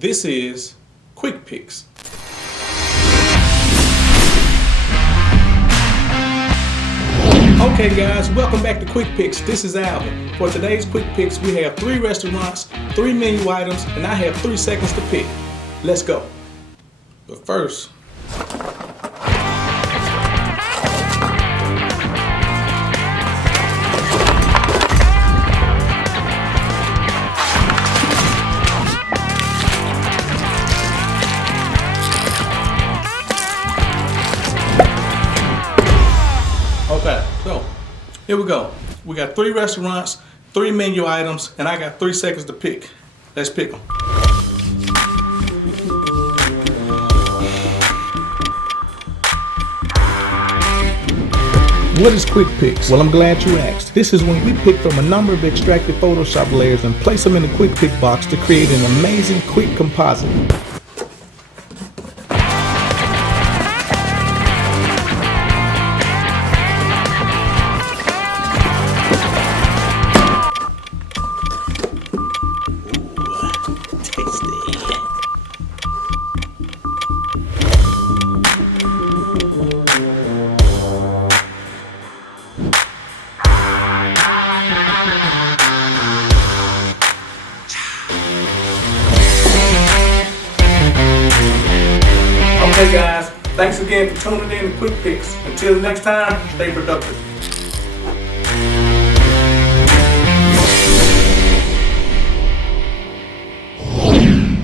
This is QuickPix. Okay guys, welcome back to QuickPix. This is Alvin. For today's QuickPix, we have 3 restaurants, 3 menu items, and I have 3 seconds to pick. Let's go. But first, okay, so here we go. We got 3 restaurants, 3 menu items, and I got 3 seconds to pick. Let's pick them. What is QuickPix? Well, I'm glad you asked. This is when we pick from a number of extracted Photoshop layers and place them in the QuickPix box to create an amazing quick composite. Okay guys, thanks again for tuning in to QuickPix. Until next time, stay productive.